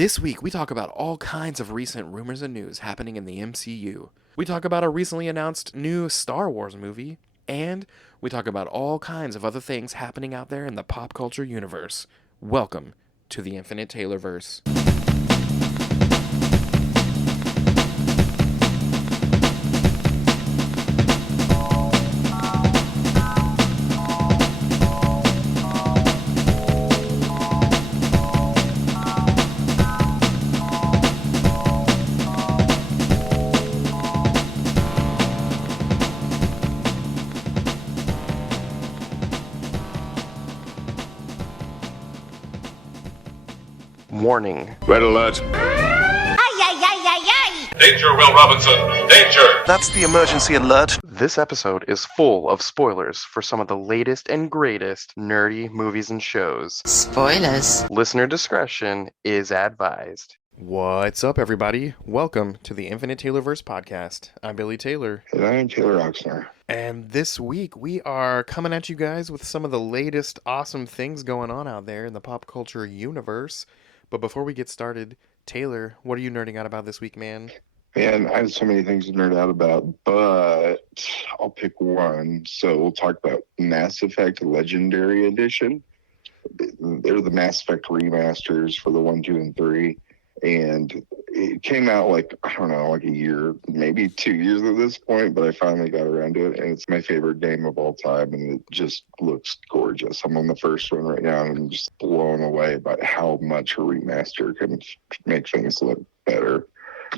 This week, we talk about all kinds of recent rumors and news happening in the MCU. We talk about a recently announced new Star Wars movie, and we talk about all kinds of other things happening out there in the pop culture universe. Welcome to the Infinite Taylorverse. Warning. Red alert. Danger, Will Robinson! Danger! That's the emergency alert. This episode is full of spoilers for some of the latest and greatest nerdy movies and shows. Spoilers. Listener discretion is advised. What's up, everybody? Welcome to the Infinite Taylorverse podcast. I'm Billy Taylor. And I'm Taylor Oxnard. And this week, we are coming at you guys with some of the latest awesome things going on out there in the pop culture universe. But before we get started, Taylor, what are you nerding out about this week, man? Man, I have so many things to nerd out about, but I'll pick one. So we'll talk about Mass Effect Legendary Edition. They're the Mass Effect remasters for the 1, 2, and 3. And it came out like a year, maybe 2 years at this point, but I finally got around to it. And it's my favorite game of all time. And it just looks gorgeous. I'm on the first one right now and I'm just blown away by how much a remaster can make things look better.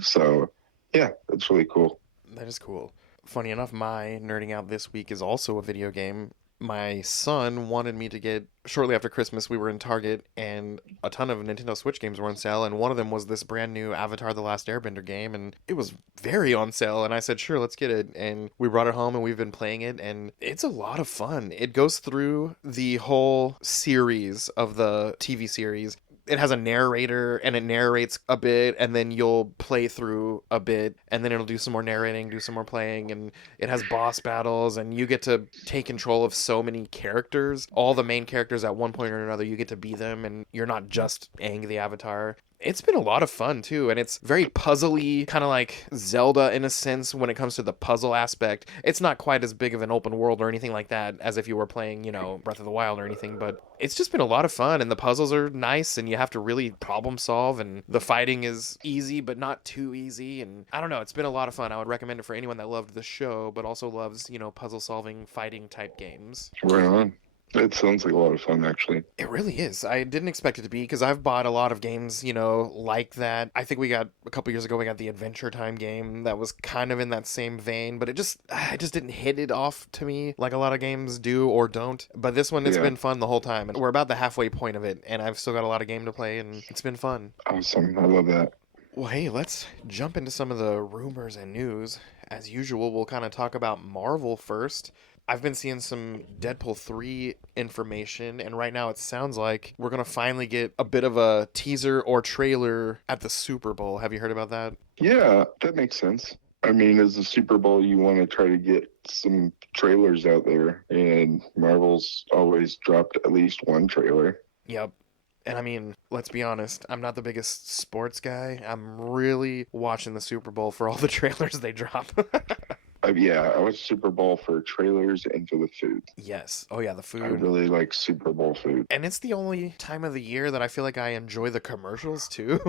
So, yeah, it's really cool. That is cool. Funny enough, my nerding out this week is also a video game. My son wanted me to get, shortly after Christmas, we were in Target, and a ton of Nintendo Switch games were on sale, and one of them was this brand new Avatar The Last Airbender game, and it was very on sale, and I said, sure, let's get it, and we brought it home, and we've been playing it, and it's a lot of fun. It goes through the whole series of the TV series. It has a narrator and it narrates a bit and then you'll play through a bit and then it'll do some more narrating, do some more playing, and it has boss battles and you get to take control of so many characters. All the main characters at one point or another, you get to be them and you're not just Aang the Avatar. It's been a lot of fun, too, and it's very puzzly, kind of like Zelda in a sense when it comes to the puzzle aspect. It's not quite as big of an open world or anything like that as if you were playing, Breath of the Wild or anything, but it's just been a lot of fun, and the puzzles are nice, and you have to really problem solve, and the fighting is easy, but not too easy, and I don't know, it's been a lot of fun. I would recommend it for anyone that loved the show, but also loves, puzzle-solving, fighting-type games. Right on. It sounds like a lot of fun, actually. It really is. I didn't expect it to be because I've bought a lot of games, like that. I think a couple years ago, we got the Adventure Time game that was kind of in that same vein, but it just didn't hit it off to me like a lot of games do or don't. But this one, it's been fun the whole time. And we're about the halfway point of it, and I've still got a lot of game to play, and it's been fun. Awesome. I love that. Well, hey, let's jump into some of the rumors and news. As usual, we'll kind of talk about Marvel first. I've been seeing some Deadpool 3 information, and right now it sounds like we're going to finally get a bit of a teaser or trailer at the Super Bowl. Have you heard about that? Yeah, that makes sense. I mean, as the Super Bowl, you want to try to get some trailers out there, and Marvel's always dropped at least one trailer. Yep. And I mean, let's be honest, I'm not the biggest sports guy. I'm really watching the Super Bowl for all the trailers they drop. Yeah, I was Super Bowl for trailers and for the food. Yes. Oh, yeah, the food. I really like Super Bowl food. And it's the only time of the year that I feel like I enjoy the commercials, too.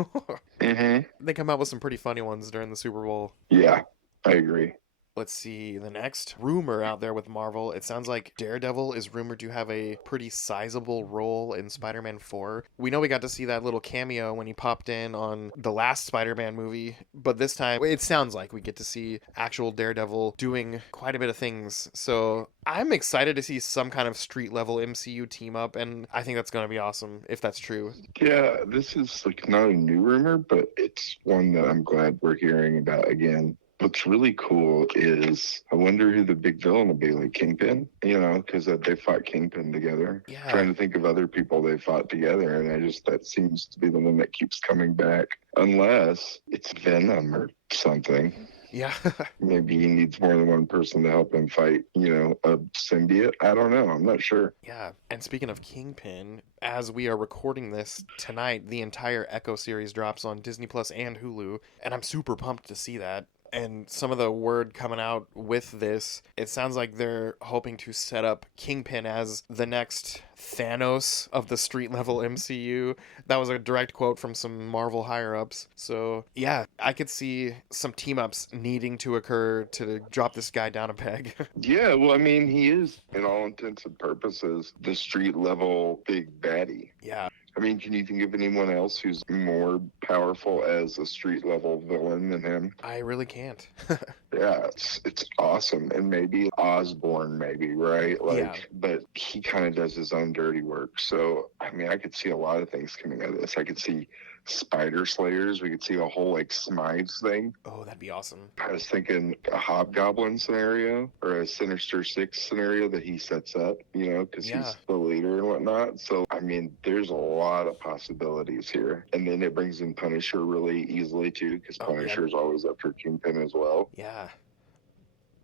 Mm-hmm. They come out with some pretty funny ones during the Super Bowl. Yeah, I agree. Let's see, the next rumor out there with Marvel, it sounds like Daredevil is rumored to have a pretty sizable role in Spider-Man 4. We know we got to see that little cameo when he popped in on the last Spider-Man movie, but this time it sounds like we get to see actual Daredevil doing quite a bit of things. So I'm excited to see some kind of street-level MCU team-up, and I think that's going to be awesome if that's true. Yeah, this is not a new rumor, but it's one that I'm glad we're hearing about again. What's really cool is I wonder who the big villain will be, like Kingpin, because they fought Kingpin together. Yeah. Trying to think of other people they fought together, and that seems to be the one that keeps coming back, unless it's Venom or something. Yeah. Maybe he needs more than one person to help him fight, a symbiote. I don't know. I'm not sure. Yeah. And speaking of Kingpin, as we are recording this tonight, the entire Echo series drops on Disney Plus and Hulu, and I'm super pumped to see that. And some of the word coming out with this, it sounds like they're hoping to set up Kingpin as the next Thanos of the street level MCU. That was a direct quote from some Marvel higher ups. So, yeah, I could see some team ups needing to occur to drop this guy down a peg. Yeah, well, I mean, he is, in all intents and purposes, the street level big baddie. Yeah. I mean, can you think of anyone else who's more powerful as a street level villain than him? I really can't. Yeah, it's awesome. And maybe Osborn, maybe, right? Yeah. But he kind of does his own dirty work. So, I mean, I could see a lot of things coming out of this. I could see Spider Slayers. We could see a whole, Smides thing. Oh, that'd be awesome. I was thinking a Hobgoblin scenario or a Sinister Six scenario that he sets up, because he's the leader and whatnot. So, I mean, there's a lot of possibilities here. And then it brings in Punisher really easily, too, because Punisher's always up for Kingpin as well. Yeah.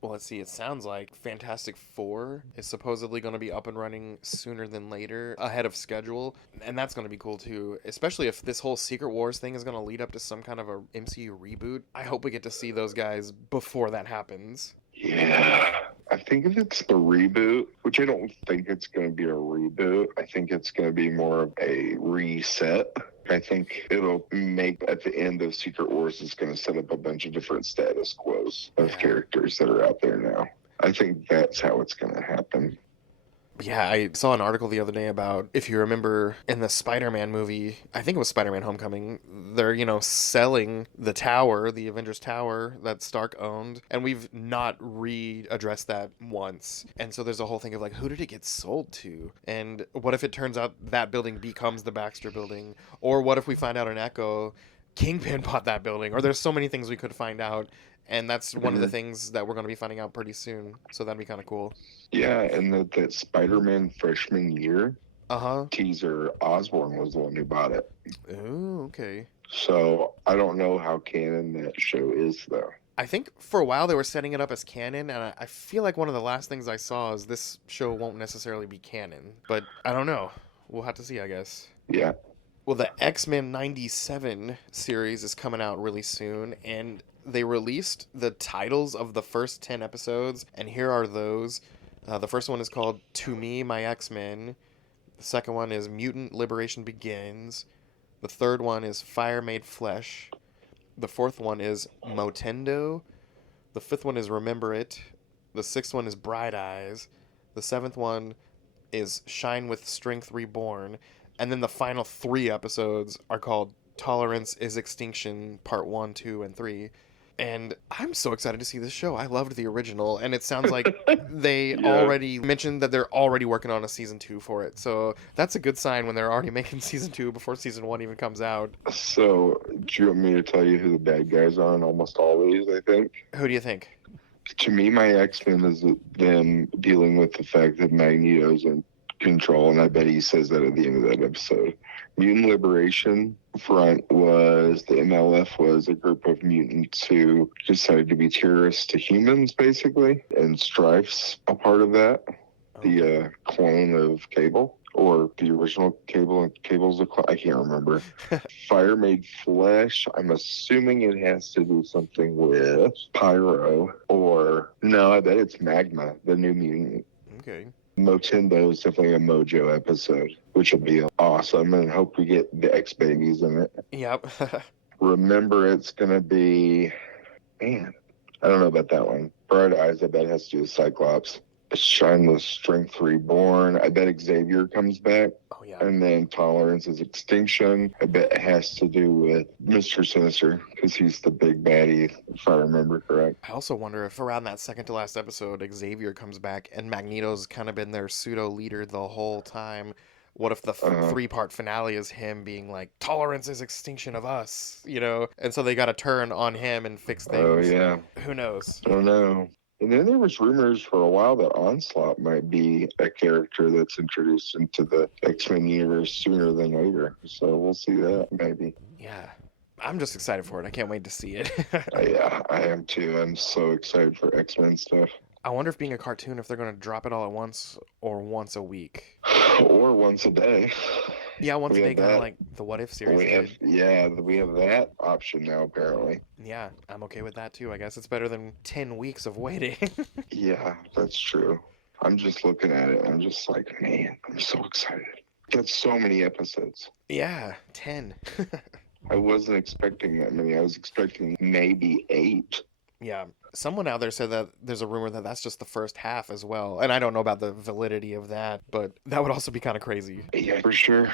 Well, let's see. It sounds like Fantastic Four is supposedly going to be up and running sooner than later, ahead of schedule. And that's going to be cool, too. Especially if this whole Secret Wars thing is going to lead up to some kind of a MCU reboot. I hope we get to see those guys before that happens. Yeah. I think if it's the reboot, which I don't think it's going to be a reboot, I think it's going to be more of a reset. I think it'll make, at the end of Secret Wars, it's going to set up a bunch of different status quos of characters that are out there now. I think that's how it's going to happen. Yeah, I saw an article the other day about, if you remember, in the Spider-Man movie, I think it was Spider-Man Homecoming, they're, selling the tower, the Avengers Tower that Stark owned, and we've not readdressed that once. And so there's a whole thing of, who did it get sold to? And what if it turns out that building becomes the Baxter building? Or what if we find out in Echo, Kingpin bought that building? Or there's so many things we could find out. And that's one of the things that we're going to be finding out pretty soon. So that'd be kind of cool. Yeah, and that Spider-Man freshman year teaser, Osborn was the one who bought it. Oh, okay. So I don't know how canon that show is, though. I think for a while they were setting it up as canon, and I feel like one of the last things I saw is this show won't necessarily be canon. But I don't know. We'll have to see, I guess. Yeah. Well, the X-Men 97 series is coming out really soon, and they released the titles of the first 10 episodes, and here are those. The first one is called To Me, My X-Men. The second one is Mutant Liberation Begins. The third one is Fire Made Flesh. The fourth one is Motendo. The fifth one is Remember It. The sixth one is Bright Eyes. The seventh one is Shine with Strength Reborn. And then the final 3 episodes are called Tolerance is Extinction, Part 1, 2, and 3. And I'm so excited to see this show. I loved the original, and it sounds like they already mentioned that they're already working on a season 2 for it. So that's a good sign when they're already making season 2 before season 1 even comes out. So do you want me to tell you who the bad guys are in almost all these, I think? Who do you think? To me, my X-Men is them dealing with the fact that Magneto's in control, and I bet he says that at the end of that episode. Mutant Liberation Front was, the MLF was a group of mutants who decided to be terrorists to humans, basically, and Strife's a part of that. The clone of Cable, or the original Cable, and Cable's a clone, I can't remember. Fire Made Flesh, I'm assuming it has to do something with Pyro, or no, I bet it's Magma, the new mutant. Okay. Motendo is definitely a Mojo episode, which will be awesome, and hope we get the X-Babies in it. Yep. Remember, it's going to be, man, I don't know about that one. Bright Eyes, I bet has to do with Cyclops. Shineless Strength Reborn, I bet Xavier comes back. Oh, yeah. And then Tolerance is Extinction, I bet it has to do with Mr. Sinister, because he's the big baddie, if I remember correct. I also wonder if around that second to last episode, Xavier comes back and Magneto's kind of been their pseudo leader the whole time. What if the 3-part finale is him being like, tolerance is extinction of us, And so they got to turn on him and fix things. Oh, yeah. Who knows? I don't know. And then there was rumors for a while that Onslaught might be a character that's introduced into the X-Men universe sooner than later. So we'll see that, maybe. Yeah. I'm just excited for it. I can't wait to see it. Yeah, I am too. I'm so excited for X-Men stuff. I wonder if being a cartoon, if they're going to drop it all at once or once a week. Or once a day. Yeah, once We a day, have kind of that. like the What If series We have did. we have that option now apparently. Yeah, I'm okay with that too. I guess it's better than 10 weeks of waiting. Yeah, that's true. I'm just looking at it and I'm just like, man, I'm so excited. That's so many episodes. Yeah, 10. I wasn't expecting that many. I was expecting maybe 8. Yeah, someone out there said that there's a rumor that that's just the first half as well. And I don't know about the validity of that, but that would also be kind of crazy. Yeah, for sure.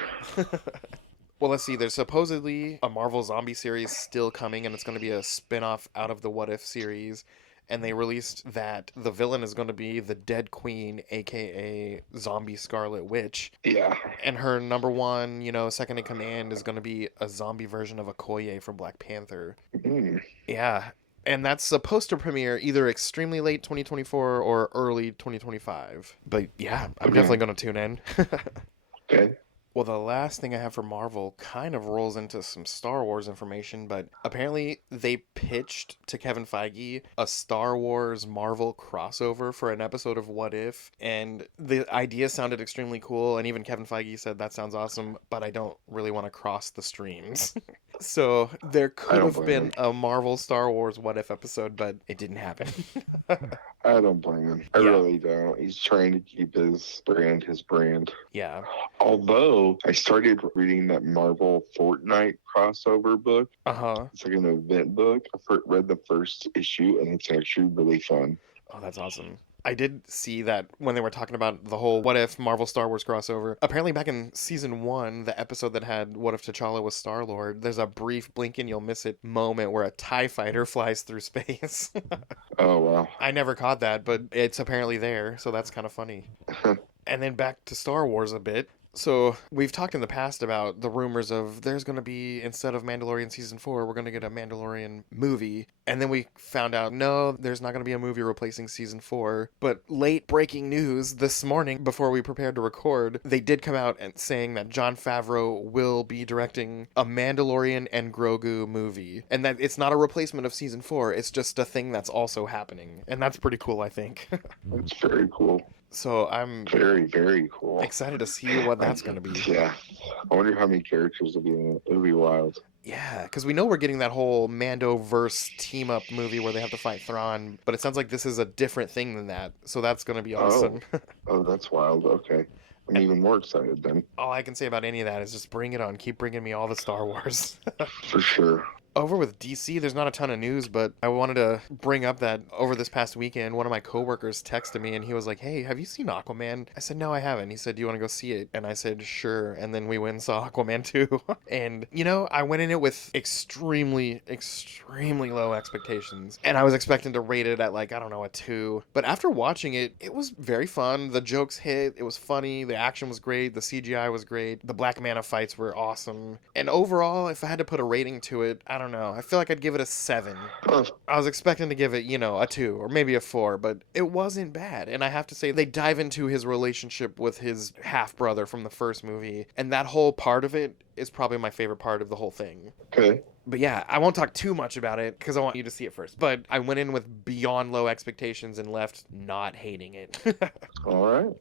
Well, let's see. There's supposedly a Marvel zombie series still coming, and it's going to be a spin-off out of the What If series. And they released that the villain is going to be the Dead Queen, aka Zombie Scarlet Witch. Yeah. And her number one, second in command is going to be a zombie version of Okoye from Black Panther. Mm, Yeah. And that's supposed to premiere either extremely late 2024 or early 2025. But yeah, I'm definitely going to tune in. okay. Well, the last thing I have for Marvel kind of rolls into some Star Wars information, but apparently they pitched to Kevin Feige a Star Wars Marvel crossover for an episode of What If, and the idea sounded extremely cool, and even Kevin Feige said that sounds awesome, but I don't really want to cross the streams. So there could don't have blame been him. a Marvel Star Wars What If episode, but it didn't happen. I don't blame him. I Yeah. really don't. He's trying to keep his brand. Yeah. Although I started reading that Marvel Fortnite crossover book. Uh-huh. It's like an event book. I read the first issue and it's actually really fun. Oh, that's awesome. I did see that when they were talking about the whole What If Marvel Star Wars crossover. Apparently back in season 1, the episode that had What If T'Challa was Star-Lord, there's a brief blink and you'll miss it moment where a TIE fighter flies through space. Oh, wow. I never caught that, but it's apparently there, so that's kind of funny. And then back to Star Wars a bit. So we've talked in the past about the rumors of there's going to be, instead of Mandalorian season 4, we're going to get a Mandalorian movie. And then we found out, no, there's not going to be a movie replacing season 4. But late breaking news this morning, before we prepared to record, they did come out and saying that Jon Favreau will be directing a Mandalorian and Grogu movie. And that it's not a replacement of season 4, it's just a thing that's also happening. And that's pretty cool, I think. That's very cool. So I'm Very, very cool. excited to see what that's going to be. Yeah. I wonder how many characters will be in it. It'll be wild. Yeah, because we know we're getting that whole Mando-verse team-up movie where they have to fight Thrawn, but it sounds like this is a different thing than that, so that's going to be awesome. Oh, that's wild. Okay. I'm even more excited then. All I can say about any of that is just bring it on. Keep bringing me all the Star Wars. For sure. Over with DC, there's not a ton of news, but I wanted to bring up that over this past weekend, one of my coworkers texted me and he was like, "Hey, have you seen Aquaman?" I said, "No, I haven't." He said, "Do you want to go see it?" And I said, "Sure." And then we went and saw Aquaman 2. And, I went in it with extremely, extremely low expectations. And I was expecting to rate it at like, I don't know, a 2. But after watching it, it was very fun. The jokes hit. It was funny. The action was great. The CGI was great. The Black Manta fights were awesome. And overall, if I had to put a rating to it, I don't know. I feel like I'd give it a 7. I was expecting to give it, a 2 or maybe a 4, but it wasn't bad. And I have to say, they dive into his relationship with his half-brother from the first movie. And that whole part of it is probably my favorite part of the whole thing. Okay. But yeah, I won't talk too much about it because I want you to see it first. But I went in with beyond low expectations and left not hating it. All right.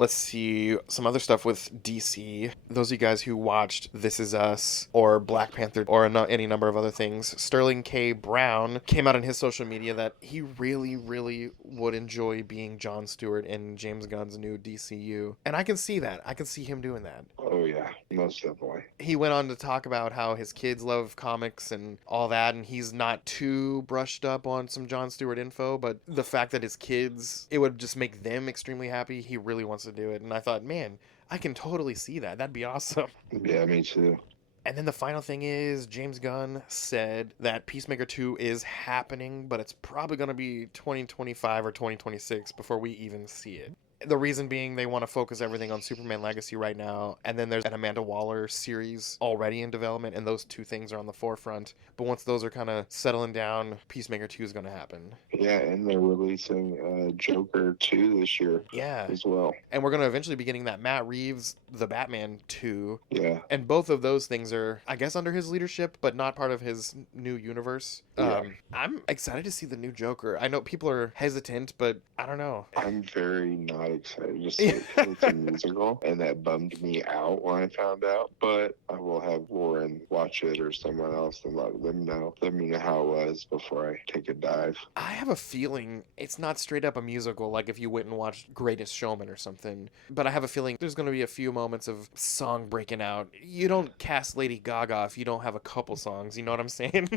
Let's see some other stuff with DC. Those of you guys who watched This Is Us or Black Panther or any number of other things, Sterling K. Brown came out on his social media that he really, really would enjoy being Jon Stewart in James Gunn's new DCU. And I can see that. I can see him doing that. Oh, yeah. Most definitely. He went on to talk about how his kids love comics and all that, and he's not too brushed up on some Jon Stewart info, but the fact that his kids, it would just make them extremely happy. He really wants to do it. And I thought, man, I can totally see that. That'd be awesome. Yeah, me too. And then the final thing is James Gunn said that Peacemaker 2 is happening, but it's probably going to be 2025 or 2026 before we even see it. The reason being they want to focus everything on Superman Legacy right now, and then there's an Amanda Waller series already in development, and those two things are on the forefront. But once those are kind of settling down, Peacemaker 2 is going to happen. Yeah, and they're releasing Joker 2 this year Yeah. as well. And we're going to eventually be getting that Matt Reeves, The Batman 2. Yeah. And both of those things are, I guess, under his leadership, but not part of his new universe. Yeah. I'm excited to see the new Joker. I know people are hesitant, but I don't know. I'm very not excited to see it 'cause it's a musical, and that bummed me out when I found out. But I will have Lauren watch it or someone else and let me know how it was before I take a dive. I have a feeling it's not straight up a musical like if you went and watched Greatest Showman or something. But I have a feeling there's going to be a few moments of song breaking out. You don't cast Lady Gaga if you don't have a couple songs, you know what I'm saying?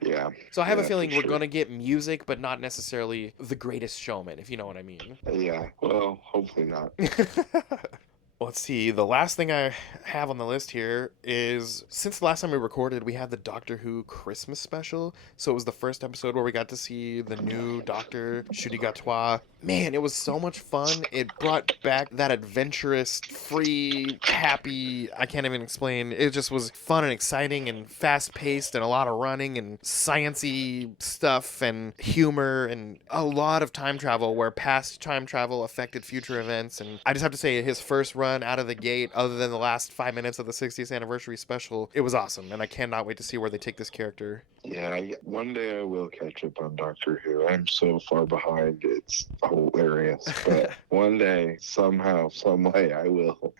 Yeah. So I have a Yeah, feeling for we're sure. going to get music, but not necessarily The Greatest Showman, if you know what I mean. Yeah. Well, hopefully not. Let's see. The last thing I have on the list here is since the last time we recorded, we had the Doctor Who Christmas special. So it was the first episode where we got to see the new Doctor, Ncuti Gatwa. Man, it was so much fun. It brought back that adventurous, free, happy, I can't even explain. It just was fun and exciting and fast paced and a lot of running and sciencey stuff and humor and a lot of time travel where past time travel affected future events. And I just have to say his first run out of the gate, other than the last 5 minutes of the 60th anniversary special, it was awesome, and I cannot wait to see where they take this character. Yeah, one day I will catch up on Doctor Who. I'm so far behind, it's hilarious. But one day, somehow, some way, I will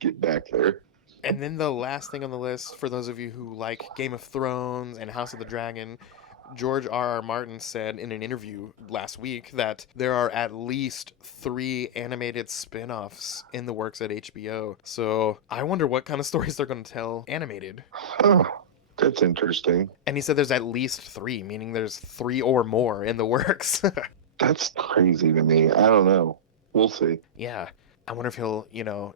get back there. And then the last thing on the list, for those of you who like Game of Thrones and House of the Dragon, George R.R. Martin said in an interview last week that there are at least 3 animated spin-offs in the works at HBO. So I wonder what kind of stories they're going to tell animated. Huh. That's interesting. And he said there's at least 3, meaning there's 3 or more in the works. That's crazy to me. I don't know. We'll see. Yeah. I wonder if he'll,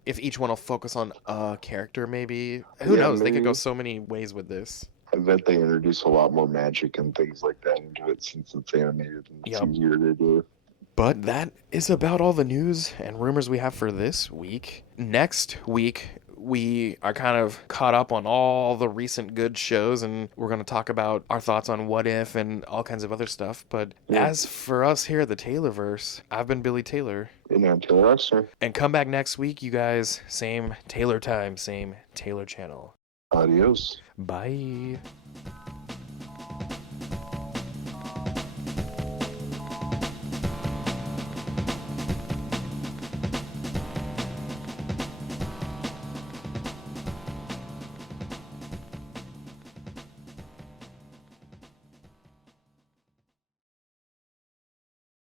if each one will focus on a character maybe. Who Yeah, knows? They could go maybe. so many ways with this. I bet they introduce a lot more magic and things like that into it since it's animated and it's Yep. easier to do. But that is about all the news and rumors we have for this week. Next week, we are kind of caught up on all the recent good shows, and we're going to talk about our thoughts on What If and all kinds of other stuff. But Yeah. as for us here at the Taylorverse, I've been Billy Taylor. And I'm Taylor Oxner. And come back next week, you guys. Same Taylor time, same Taylor channel. Adios. Bye.